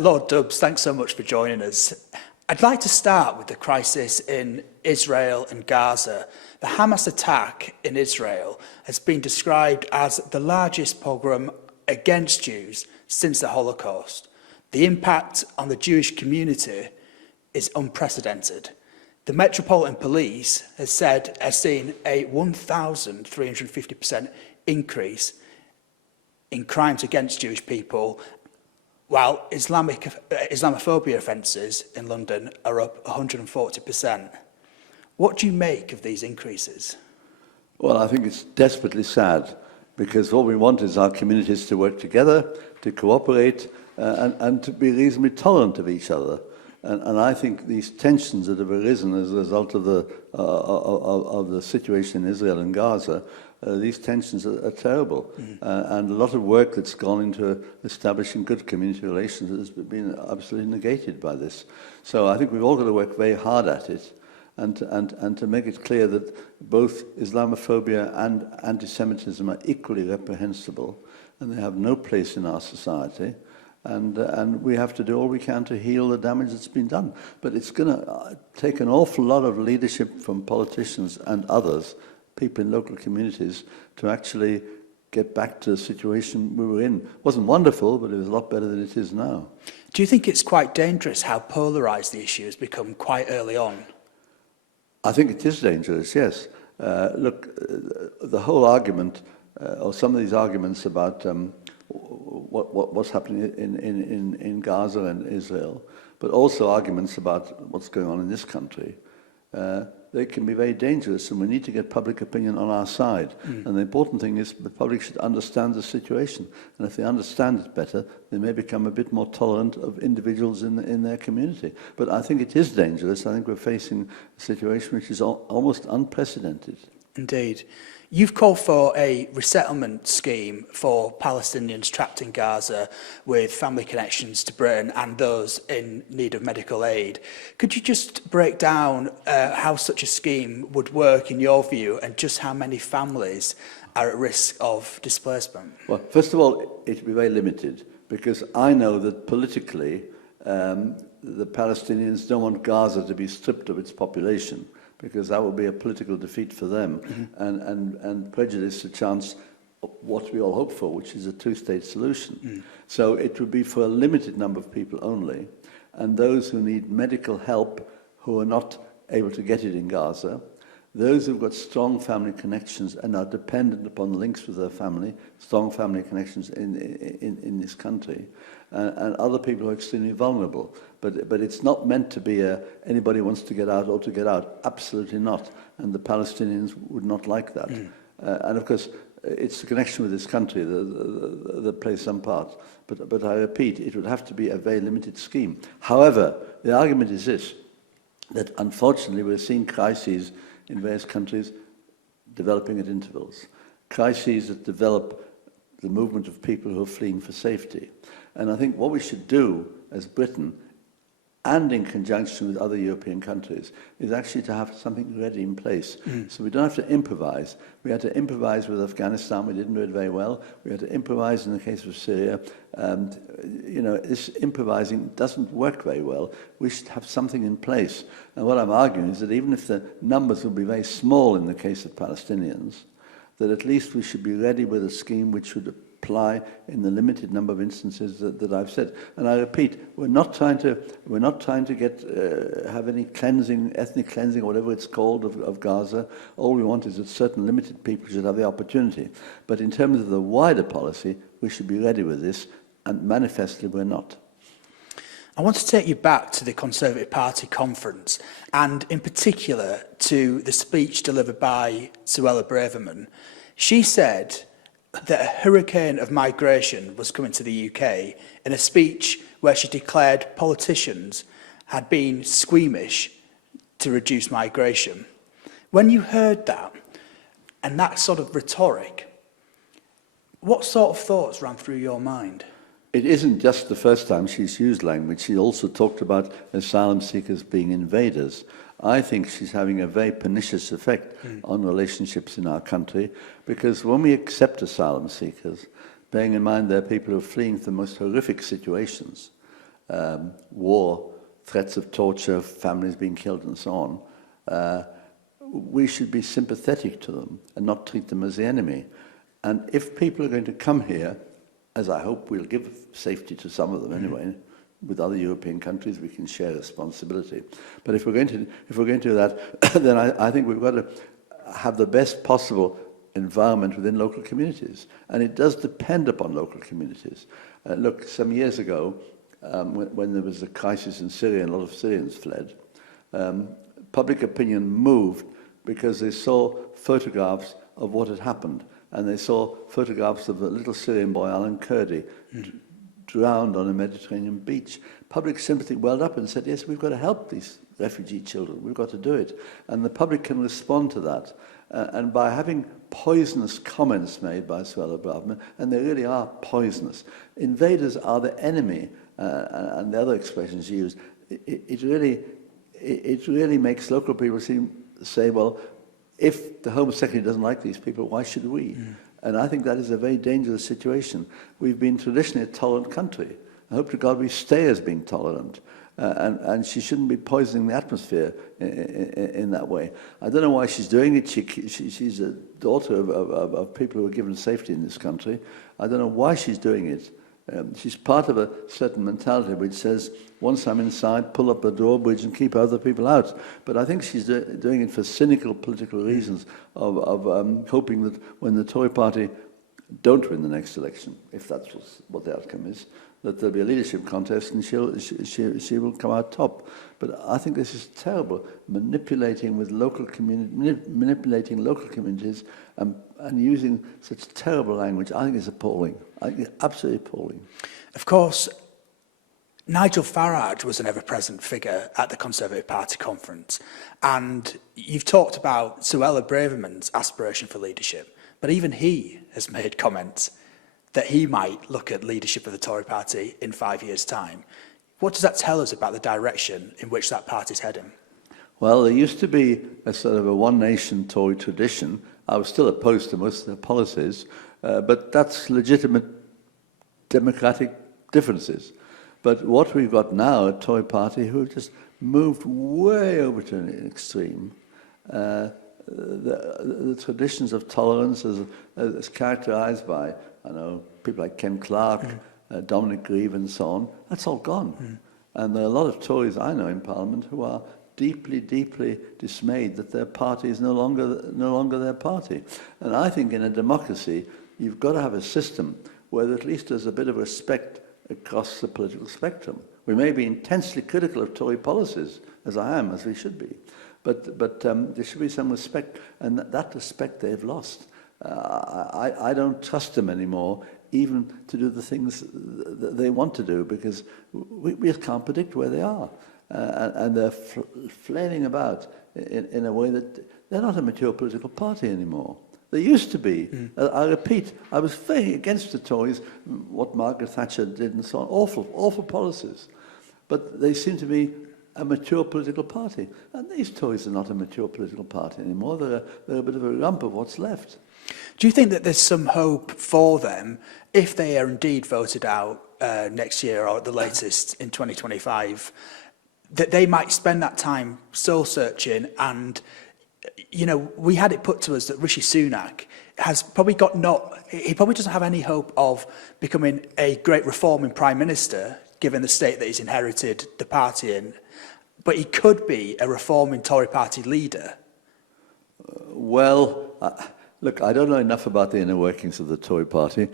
Lord Dubs, thanks so much for joining us. I'd like to start with the crisis in Israel and Gaza. The Hamas attack in Israel has been described as the largest pogrom against Jews since the Holocaust. The impact on the Jewish community is unprecedented. The Metropolitan Police has seen a 1,350% increase in crimes against Jewish people, while Islamophobia offences in London are up 140%. What do you make of these increases? Well, I think it's desperately sad, because what we want is our communities to work together, to cooperate, and to be reasonably tolerant of each other. And I think these tensions that have arisen as a result of the situation in Israel and Gaza, these tensions are terrible. And a lot of work that's gone into establishing good community relations has been absolutely negated by this. So I think we've all got to work very hard at it, and to make it clear that both Islamophobia and anti-Semitism are equally reprehensible, and they have no place in our society. And we have to do all we can to heal the damage that's been done. But it's going to take an awful lot of leadership from politicians and others, people in local communities, to actually get back to the situation we were in. It wasn't wonderful, but it was a lot better than it is now. Do you think it's quite dangerous how polarised the issue has become quite early on? I think it is dangerous, yes. Look, the whole argument, or some of these arguments about what's happening in Gaza and Israel, but also arguments about what's going on in this country, they can be very dangerous, and we need to get public opinion on our side. And the important thing is the public should understand the situation, and if they understand it better, they may become a bit more tolerant of individuals in their community. But I think it is dangerous. I think we're facing a situation which is almost unprecedented. Indeed. You've called for a resettlement scheme for Palestinians trapped in Gaza with family connections to Britain and those in need of medical aid. Could you just break down how such a scheme would work in your view, and just how many families are at risk of displacement? Well, first of all, it would be very limited, because I know that politically the Palestinians don't want Gaza to be stripped of its population, because that would be a political defeat for them, and prejudice the chance of what we all hope for, which is a two-state solution. So it would be for a limited number of people only, and those who need medical help who are not able to get it in Gaza, those who've got strong family connections and are dependent upon links with their family, strong family connections in this country, and other people who are extremely vulnerable. But it's not meant to be anybody wants to get out or to get out. Absolutely not. And the Palestinians would not like that. And of course, it's the connection with this country that plays some part. But I repeat, it would have to be a very limited scheme. However, the argument is this, that unfortunately we're seeing crises in various countries developing at intervals. Crises that develop the movement of people who are fleeing for safety. And I think what we should do as Britain, and in conjunction with other European countries, is actually to have something ready in place. So we don't have to improvise. We had to improvise with Afghanistan. We didn't do it very well. We had to improvise in the case of Syria. This improvising doesn't work very well. We should have something in place. And what I'm arguing is that even if the numbers will be very small in the case of Palestinians, that at least we should be ready with a scheme which would apply in the limited number of instances that I've said. And I repeat, we're not trying to have any cleansing, ethnic cleansing, or whatever it's called, of Gaza. All we want is that certain limited people should have the opportunity. But in terms of the wider policy, we should be ready with this, and manifestly we're not. I want to take you back to the Conservative Party conference, and in particular to the speech delivered by Suella Braverman. She said that a hurricane of migration was coming to the UK in a speech where she declared politicians had been squeamish to reduce migration. When you heard that, and that sort of rhetoric, what sort of thoughts ran through your mind? It isn't just the first time she's used language. She also talked about asylum seekers being invaders. I think she's having a very pernicious effect on relationships in our country, because when we accept asylum seekers, bearing in mind they're people who are fleeing from the most horrific situations, war, threats of torture, families being killed and so on, we should be sympathetic to them and not treat them as the enemy. And if people are going to come here, as I hope we'll give safety to some of them anyway, with other European countries we can share responsibility. But if we're going to do that, then I think we've got to have the best possible environment within local communities. And it does depend upon local communities. Look, some years ago, when there was a crisis in Syria and a lot of Syrians fled, public opinion moved because they saw photographs of what had happened. And they saw photographs of a little Syrian boy, Alan Kurdi, drowned on a Mediterranean beach. Public sympathy welled up and said, yes, we've got to help these refugee children. We've got to do it. And the public can respond to that. And by having poisonous comments made by Suella Braverman, and they really are poisonous, invaders are the enemy, and the other expressions she used, it really makes local people say, well, if the Home Secretary doesn't like these people, why should we? And I think that is a very dangerous situation. We've been traditionally a tolerant country. I hope to God we stay as being tolerant. And she shouldn't be poisoning the atmosphere in that way. I don't know why she's doing it. She's a daughter of people who are given safety in this country. I don't know why she's doing it. She's part of a certain mentality which says, once I'm inside, pull up the drawbridge and keep other people out. But I think she's doing it for cynical political reasons of hoping that when the Tory party don't win the next election, if that's what the outcome is, that there'll be a leadership contest and she will come out top. But I think this is terrible, manipulating local communities and using such terrible language. I think it's appalling. I think it's absolutely appalling. Of course, Nigel Farage was an ever-present figure at the Conservative Party conference, and you've talked about Suella Braverman's aspiration for leadership, but even he has made comments that he might look at leadership of the Tory party in 5 years' time. What does that tell us about the direction in which that party's heading? Well, there used to be a sort of a one-nation Tory tradition. I was still opposed to most of their policies, but that's legitimate democratic differences. But what we've got now, a Tory party who have just moved way over to an extreme, the traditions of tolerance as characterised by, I know, people like Ken Clarke, Dominic Grieve and so on, that's all gone. And there are a lot of Tories I know in Parliament who are deeply, deeply dismayed that their party is no longer their party. And I think in a democracy, you've got to have a system where at least there's a bit of respect across the political spectrum. We may be intensely critical of Tory policies, as I am, as we should be, but there should be some respect, and that respect they've lost. I don't trust them anymore, even to do the things that they want to do, because we can't predict where they are. And they're flailing about in a way that they're not a mature political party anymore. They used to be. I repeat, I was very against the Tories, what Margaret Thatcher did and so on. Awful policies. But they seem to be a mature political party. And these Tories are not a mature political party anymore. They're a bit of a rump of what's left. Do you think that there's some hope for them, if they are indeed voted out next year or at the latest in 2025, that they might spend that time soul-searching? And, you know, we had it put to us that Rishi Sunak has probably he probably doesn't have any hope of becoming a great reforming Prime Minister, given the state that he's inherited the party in. But he could be a reforming Tory party leader. Look, I don't know enough about the inner workings of the Tory party.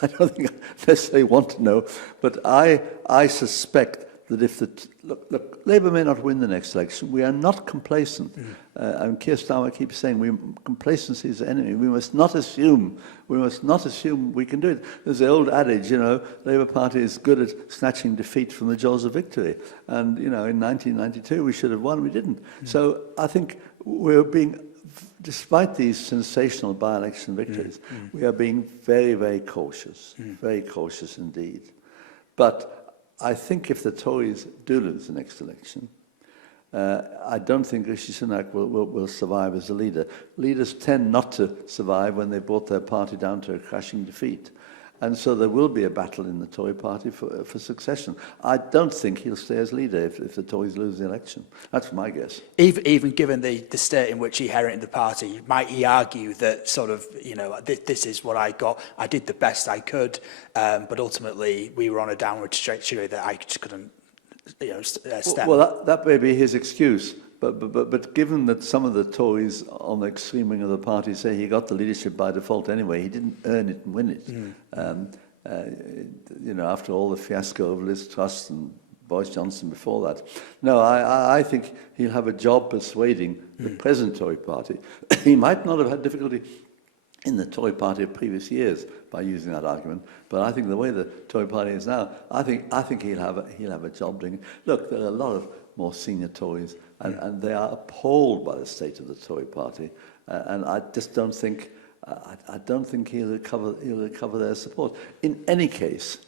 I don't think I necessarily want to know. But I suspect that if look, Labour may not win the next election. We are not complacent. And Keir Starmer keeps saying complacency is the enemy. We must not assume we can do it. There's the old adage, you know, Labour Party is good at snatching defeat from the jaws of victory. And, you know, in 1992 we should have won, we didn't. So I think we're being, despite these sensational by-election victories, we are being very, very cautious indeed. But I think if the Tories do lose the next election, I don't think Rishi Sunak will survive as a leader. Leaders tend not to survive when they brought their party down to a crashing defeat. And so there will be a battle in the Tory party for succession. I don't think he'll stay as leader if the Tories lose the election. That's my guess. Even given the state in which he inherited the party, might he argue that sort of, you know, this is what I got, I did the best I could, but ultimately we were on a downward trajectory that I just couldn't, you know, stem? Well, that may be his excuse. But given that some of the Tories on the extreme wing of the party say he got the leadership by default anyway, he didn't earn it and win it. You know, after all the fiasco of Liz Truss and Boris Johnson before that. No, I think he'll have a job persuading the present Tory party. He might not have had difficulty in the Tory party of previous years by using that argument, but I think the way the Tory party is now, I think he'll have a job doing it. Look, there are a lot of more senior Tories, and they are appalled by the state of the Tory party, and I just don't think he'll recover their support. In any case,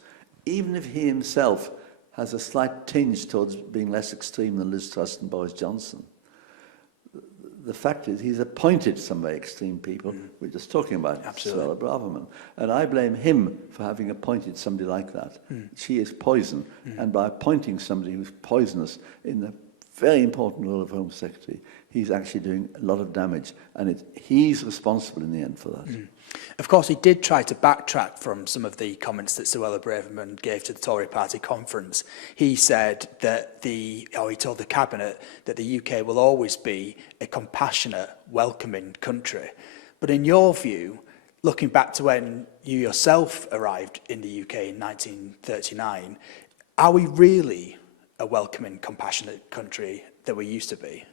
even if he himself has a slight tinge towards being less extreme than Liz Truss and Boris Johnson, the fact is he's appointed some very extreme people. We're just talking about Suella Braverman. And I blame him for having appointed somebody like that. She is poison. And by appointing somebody who's poisonous in the very important role of Home Secretary, he's actually doing a lot of damage. And he's responsible in the end for that. Of course, he did try to backtrack from some of the comments that Suella Braverman gave to the Tory party conference. He said that he told the Cabinet that the UK will always be a compassionate, welcoming country. But in your view, looking back to when you yourself arrived in the UK in 1939, are we really a welcoming, compassionate country that we used to be?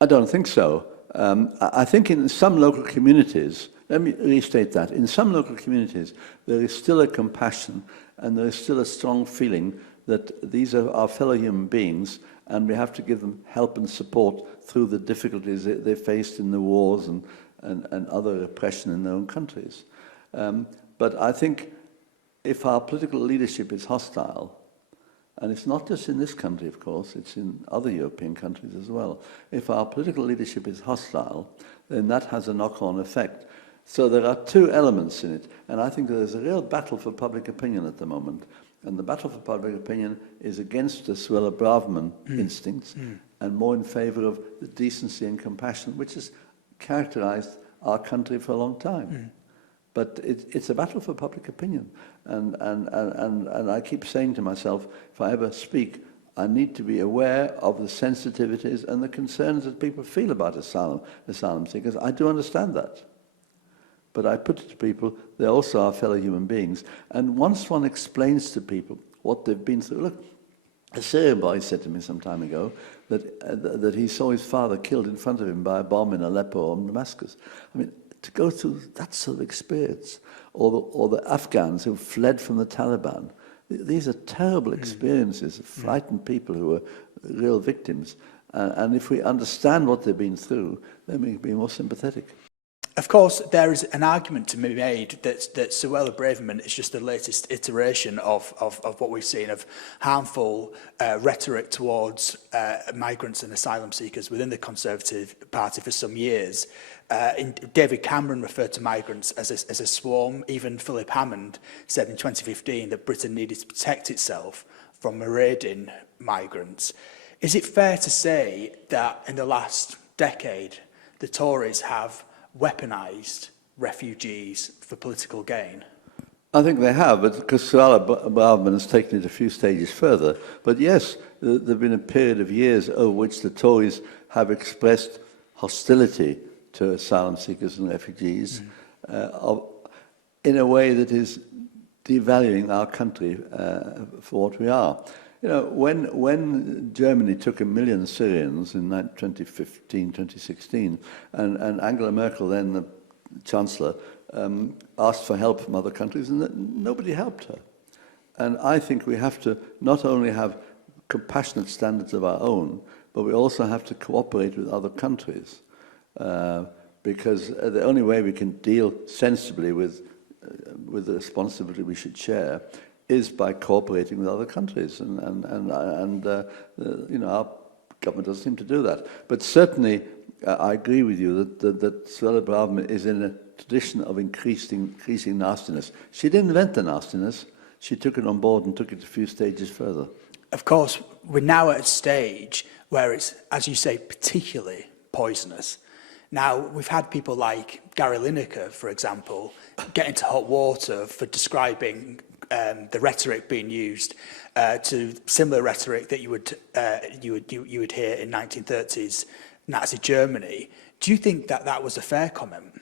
I don't think so. I think in some local communities, let me restate that, in some local communities there is still a compassion and there is still a strong feeling that these are our fellow human beings and we have to give them help and support through the difficulties they faced in the wars and other oppression in their own countries. But I think if our political leadership is hostile, and it's not just in this country, of course, it's in other European countries as well. If our political leadership is hostile, then that has a knock-on effect. So there are two elements in it, and I think there's a real battle for public opinion at the moment. And the battle for public opinion is against the Suella Braverman instincts and more in favour of the decency and compassion, which has characterised our country for a long time. But it's a battle for public opinion. And I keep saying to myself, if I ever speak, I need to be aware of the sensitivities and the concerns that people feel about asylum seekers. I do understand that. But I put it to people, they're also our fellow human beings. And once one explains to people what they've been through, look, a Syrian boy said to me some time ago that he saw his father killed in front of him by a bomb in Aleppo or Damascus. I mean, to go through that sort of experience, or the Afghans who fled from the Taliban, these are terrible experiences of frightened people who are real victims. And if we understand what they've been through, then we can be more sympathetic. Of course, there is an argument to be made that Suella Braverman is just the latest iteration of what we've seen of harmful rhetoric towards migrants and asylum seekers within the Conservative Party for some years. David Cameron referred to migrants as a swarm. Even Philip Hammond said in 2015 that Britain needed to protect itself from marauding migrants. Is it fair to say that in the last decade, the Tories have weaponised refugees for political gain? I think they have, but because Suella Braverman has taken it a few stages further. But yes, there have been a period of years over which the Tories have expressed hostility to asylum seekers and refugees in a way that is devaluing our country for what we are. You know, when Germany took 1 million Syrians in 2015, 2016, and Angela Merkel, then the Chancellor, asked for help from other countries, and nobody helped her. And I think we have to not only have compassionate standards of our own, but we also have to cooperate with other countries, because the only way we can deal sensibly with the responsibility we should share is by cooperating with other countries, and you know, our government doesn't seem to do that. But certainly, I agree with you that Suella Braverman is in a tradition of increasing nastiness. She didn't invent the nastiness. She took it on board and took it a few stages further. Of course, we're now at a stage where it's, as you say, particularly poisonous. Now, we've had people like Gary Lineker, for example, get into hot water for describing the rhetoric being used to similar rhetoric that you would hear in 1930s Nazi Germany. Do you think that that was a fair comment?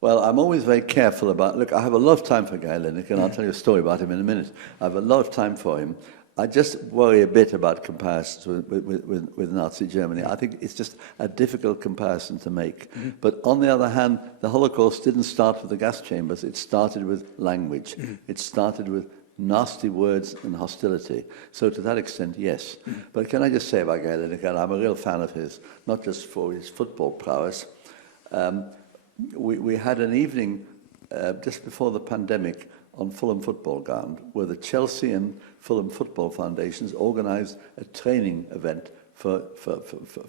Well, I'm always very careful about... Look, I have a lot of time for Gary Lineker, and I'll tell you a story about him in a minute. I have a lot of time for him. I just worry a bit about comparisons with Nazi Germany. I think it's just a difficult comparison to make. Mm-hmm. But on the other hand, the Holocaust didn't start with the gas chambers. It started with language. Mm-hmm. It started with nasty words and hostility. So to that extent, yes. Mm-hmm. But can I just say about Gary Lineker, I'm a real fan of his, not just for his football prowess. We had an evening just before the pandemic on Fulham Football Ground, where the Chelsea and Fulham Football Foundations organised a training event for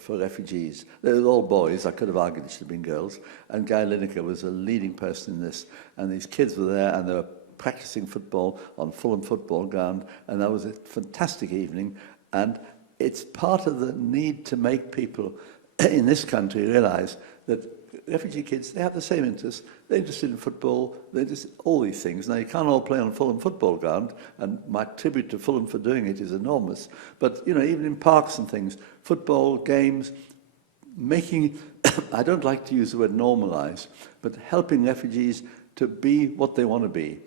refugees. They were all boys. I could have argued it should have been girls. And Guy Lineker was a leading person in this. And these kids were there, and they were practising football on Fulham Football Ground. And that was a fantastic evening. And it's part of the need to make people in this country realise that refugee kids, they have the same interests. They're interested in football. They're just all these things. Now, you can't all play on Fulham Football Ground, and my tribute to Fulham for doing it is enormous. But, you know, even in parks and things, football, games, making, I don't like to use the word normalise, but helping refugees to be what they want to be.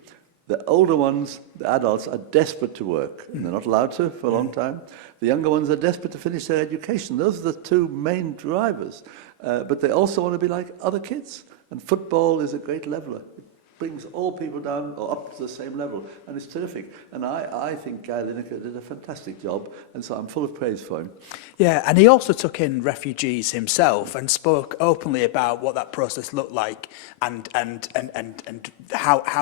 The older ones, the adults, are desperate to work, and they're not allowed to for a long time. The younger ones are desperate to finish their education. Those are the two main drivers. But they also want to be like other kids. And football is a great leveler. It brings all people down or up to the same level, and it's terrific. And I think Guy Lineker did a fantastic job, and so I'm full of praise for him. Yeah, and he also took in refugees himself and spoke openly about what that process looked like and how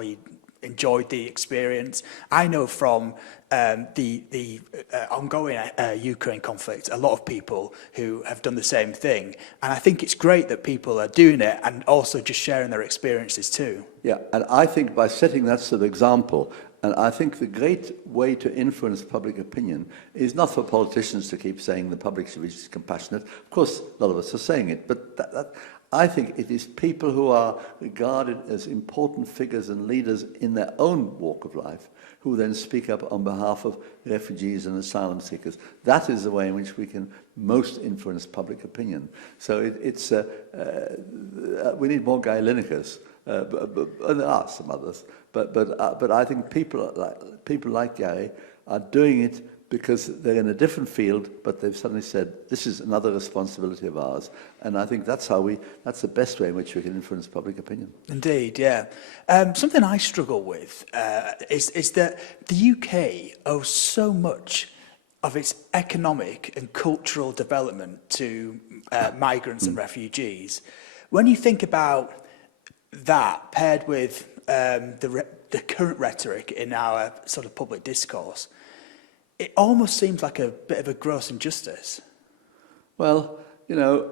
he enjoyed the experience. I know from the ongoing Ukraine conflict, a lot of people who have done the same thing. And I think it's great that people are doing it and also just sharing their experiences too. Yeah, and I think by setting that sort of example, and I think the great way to influence public opinion is not for politicians to keep saying the public should be compassionate. Of course, a lot of us are saying it, but I think it is people who are regarded as important figures and leaders in their own walk of life who then speak up on behalf of refugees and asylum seekers. That is the way in which we can most influence public opinion. So we need more Guy Linekers, and there are some others. But I think people like Gary are doing it because they're in a different field, but they've suddenly said, this is another responsibility of ours. And I think that's that's the best way in which we can influence public opinion. Indeed, yeah. Something I struggle with is that the UK owes so much of its economic and cultural development to migrants and refugees. When you think about that paired with the current rhetoric in our sort of public discourse, it almost seems like a bit of a gross injustice. Well, you know,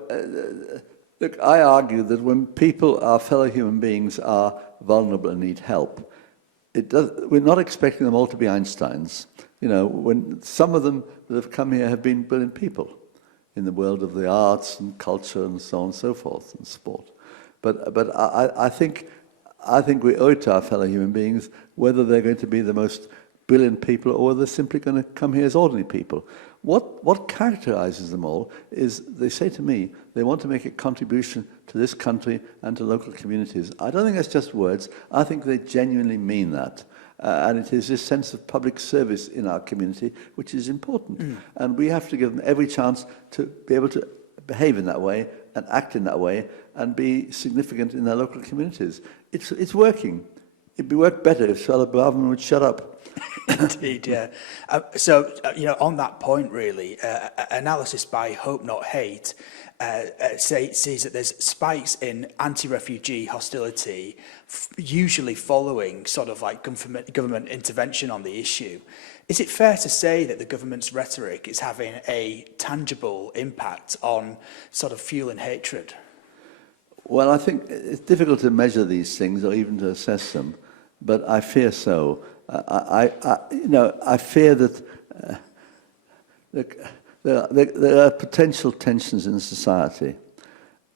look, I argue that when people, our fellow human beings, are vulnerable and need help, we're not expecting them all to be Einsteins. You know, when some of them that have come here have been brilliant people in the world of the arts and culture and so on and so forth, and sport. But I think we owe it to our fellow human beings, whether they're going to be the most brilliant people or they're simply going to come here as ordinary people. What characterizes them all is they say to me they want to make a contribution to this country and to local communities. I don't think that's just words. I think they genuinely mean that. And it is this sense of public service in our community which is important. And we have to give them every chance to be able to behave in that way and act in that way and be significant in their local communities. It's working. It'd be work better if Suella Braverman would shut up. Indeed, yeah. On that point, really, analysis by Hope Not Hate sees that there's spikes in anti-refugee hostility, usually following sort of like government intervention on the issue. Is it fair to say that the government's rhetoric is having a tangible impact on sort of fueling hatred? Well, I think it's difficult to measure these things or even to assess them, but I fear so. I fear that there are potential tensions in society,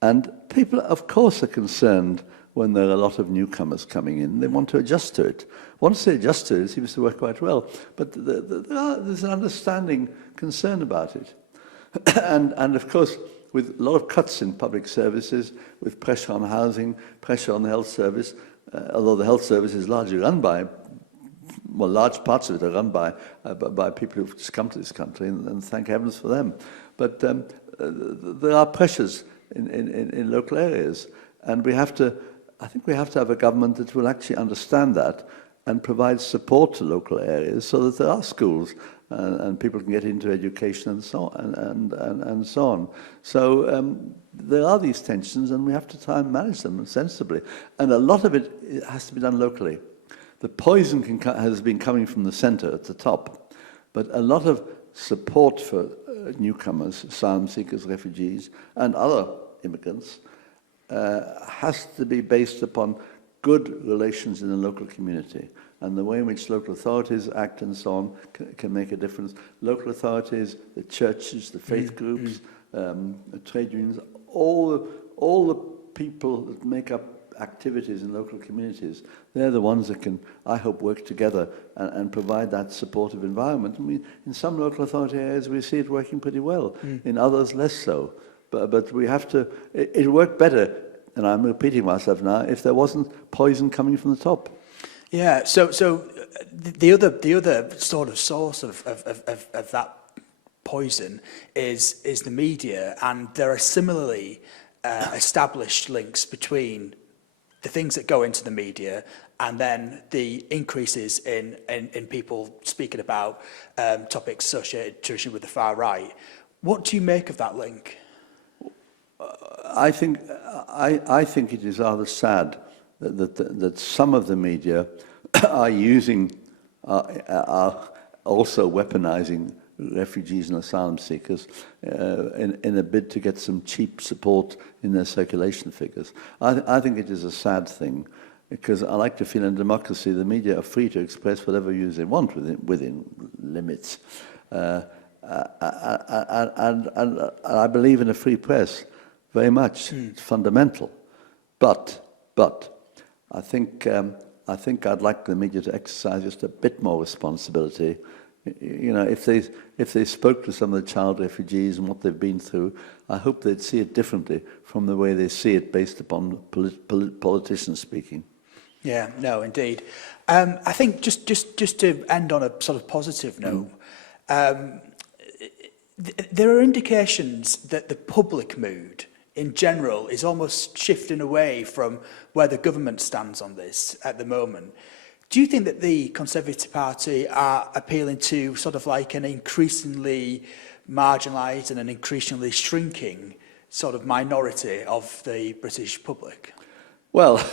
and people, of course, are concerned when there are a lot of newcomers coming in. They want to adjust to it. Once they adjust to it, it seems to work quite well. But there's an understanding concern about it. and of course, with a lot of cuts in public services, with pressure on housing, pressure on the health service, although the health service is largely run by, well, large parts of it are run by people who've just come to this country, and thank heavens for them. But there are pressures in local areas, and I think we have to have a government that will actually understand that and provide support to local areas so that there are schools and people can get into education and so on. And so on. So there are these tensions, and we have to try and manage them sensibly. And a lot of it has to be done locally. The poison has been coming from the centre at the top, but a lot of support for newcomers, asylum seekers, refugees, and other immigrants has to be based upon good relations in the local community. And the way in which local authorities act and so on can make a difference. Local authorities, the churches, the faith groups, the trade unions, all the people that make up activities in local communities, they're the ones that can, I hope, work together and provide that supportive environment. I mean, in some local authority areas, we see it working pretty well. In others, less so. But we have to, it worked better, and I'm repeating myself now, if there wasn't poison coming from the top. Yeah, so the other sort of source of that poison is the media, and there are similarly established links between the things that go into the media and then the increases in people speaking about topics associated traditionally with the far right. What do you make of that link? I think it is rather sad that some of the media are also weaponizing refugees and asylum seekers in a bid to get some cheap support in their circulation figures. I think it is a sad thing, because I like to feel in democracy the media are free to express whatever views they want within limits. And I believe in a free press very much. It's fundamental. But I think I'd like the media to exercise just a bit more responsibility. You know, if they spoke to some of the child refugees and what they've been through, I hope they'd see it differently from the way they see it based upon politicians speaking. Yeah, no, indeed. I think just to end on a sort of positive note, there are indications that the public mood in general is almost shifting away from where the government stands on this at the moment. Do you think that the Conservative Party are appealing to sort of like an increasingly marginalised and an increasingly shrinking sort of minority of the British public? Well,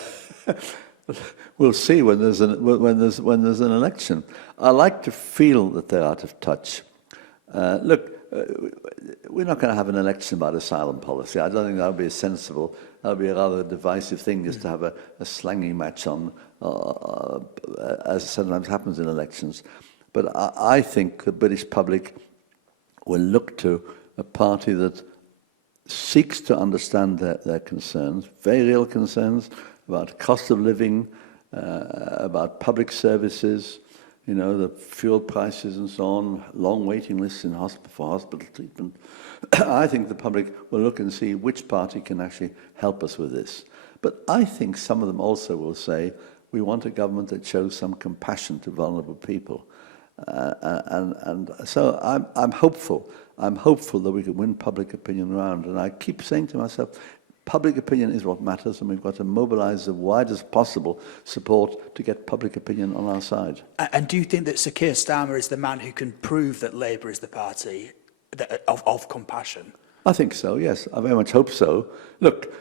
we'll see when there's an election. I like to feel that they're out of touch. Look, we're not going to have an election about asylum policy. I don't think that would be sensible. That would be a rather divisive thing, just to have a slanging match on, as sometimes happens in elections. But I think the British public will look to a party that seeks to understand their concerns, very real concerns about cost of living, about public services, you know, the fuel prices and so on, long waiting lists for hospital treatment. I think the public will look and see which party can actually help us with this. But I think some of them also will say, we want a government that shows some compassion to vulnerable people. And so I'm hopeful. I'm hopeful that we can win public opinion around. And I keep saying to myself, Public opinion is what matters, and we've got to mobilise the widest possible support to get public opinion on our side. And do you think that Sir Keir Starmer is the man who can prove that Labour is the party of compassion? I think so, yes. I very much hope so. Look,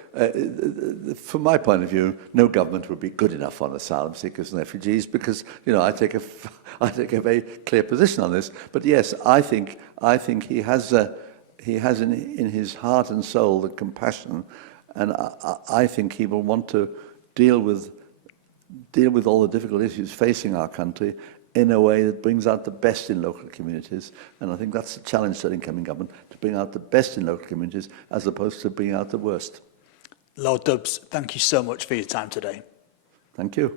from my point of view, no government would be good enough on asylum seekers and refugees because, you know, I take a very clear position on this. But yes, I think he has in his heart and soul the compassion, and I think he will want to deal with all the difficult issues facing our country in a way that brings out the best in local communities. And I think that's the challenge to the incoming government, to bring out the best in local communities as opposed to bringing out the worst. Lord Dubs, thank you so much for your time today. Thank you.